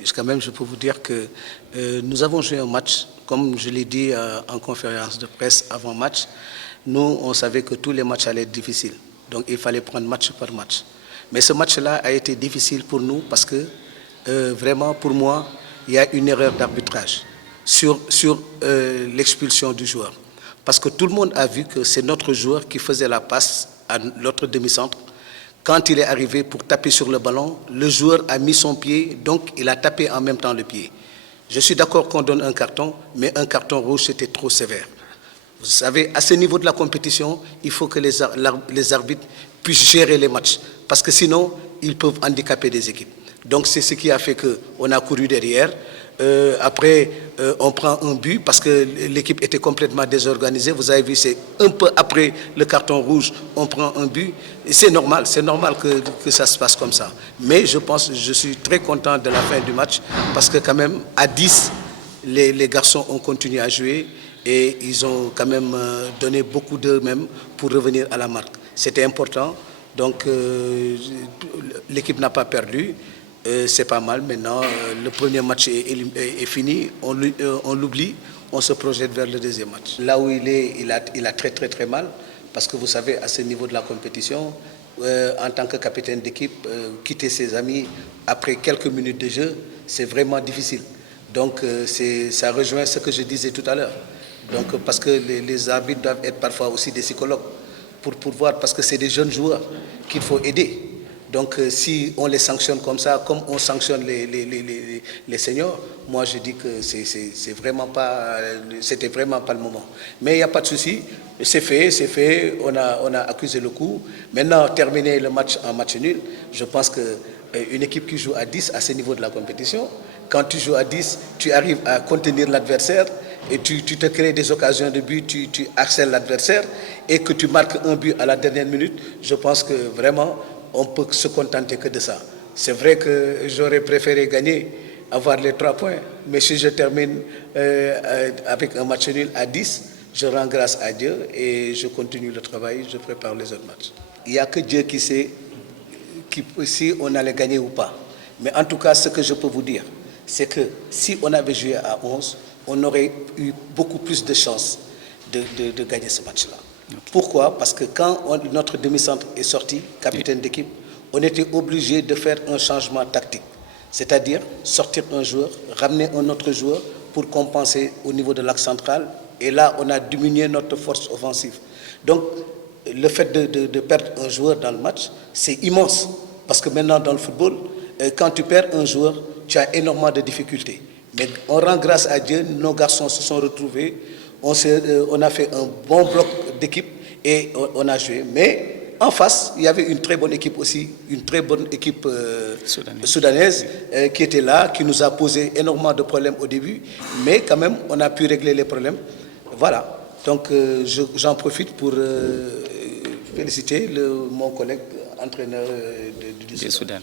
mais quand même, je peux vous dire que nous avons joué un match, comme je l'ai dit en conférence de presse avant match. Nous, on savait que tous les matchs allaient être difficiles. Donc, il fallait prendre match par match. Mais ce match-là a été difficile pour nous parce que, vraiment, pour moi, il y a une erreur d'arbitrage sur l'expulsion du joueur. Parce que tout le monde a vu que c'est notre joueur qui faisait la passe à l'autre demi-centre. Quand il est arrivé pour taper sur le ballon, le joueur a mis son pied, donc il a tapé en même temps le pied. Je suis d'accord qu'on donne un carton, mais un carton rouge, c'était trop sévère. Vous savez, à ce niveau de la compétition, il faut que les arbitres puissent gérer les matchs, parce que sinon, ils peuvent handicaper des équipes. Donc c'est ce qui a fait qu'on a couru derrière. Après, on prend un but parce que l'équipe était complètement désorganisée. Vous avez vu, c'est un peu après le carton rouge, on prend un but. C'est normal que ça se passe comme ça. Mais je suis très content de la fin du match parce que quand même, à 10, les garçons ont continué à jouer et ils ont quand même donné beaucoup d'eux-mêmes pour revenir à la marque. C'était important. Donc, l'équipe n'a pas perdu. C'est pas mal. Maintenant, le premier match est fini. On l'oublie. On se projette vers le deuxième match. Là où il est, il a très mal. Parce que vous savez, à ce niveau de la compétition, en tant que capitaine d'équipe, quitter ses amis après quelques minutes de jeu, c'est vraiment difficile. Donc, ça rejoint ce que je disais tout à l'heure. Donc, parce que les arbitres doivent être parfois aussi des psychologues pour voir, parce que c'est des jeunes joueurs qu'il faut aider. Donc, si on les sanctionne comme ça, comme on sanctionne les seniors, moi je dis que c'était vraiment pas le moment. Mais il n'y a pas de souci, c'est fait, on a accusé le coup. Maintenant, terminer le match en match nul, je pense qu'une équipe qui joue à 10 à ce niveau de la compétition, quand tu joues à 10, tu arrives à contenir l'adversaire et tu te crées des occasions de but, tu harcèles l'adversaire et que tu marques un but à la dernière minute, je pense que vraiment, on peut se contenter que de ça. C'est vrai que j'aurais préféré gagner, avoir les 3 points, mais si je termine avec un match nul à 10, je rends grâce à Dieu et je continue le travail, je prépare les autres matchs. Il n'y a que Dieu qui sait si on allait gagner ou pas. Mais en tout cas, ce que je peux vous dire, c'est que si on avait joué à 11, on aurait eu beaucoup plus de chances de gagner ce match-là. Pourquoi? Parce que quand notre demi-centre est sorti, capitaine d'équipe, on était obligé de faire un changement tactique. C'est-à-dire sortir un joueur, ramener un autre joueur pour compenser au niveau de l'axe central. Et là, on a diminué notre force offensive. Donc, le fait de perdre un joueur dans le match, c'est immense. Parce que maintenant, dans le football, quand tu perds un joueur, tu as énormément de difficultés. Mais on rend grâce à Dieu, nos garçons se sont retrouvés, on a fait un bon bloc d'équipe et on a joué. Mais en face, il y avait une très bonne équipe aussi, une très bonne équipe soudanaise qui était là, qui nous a posé énormément de problèmes au début, mais quand même, on a pu régler les problèmes. Voilà. Donc, j'en profite pour féliciter mon collègue entraîneur du Soudan.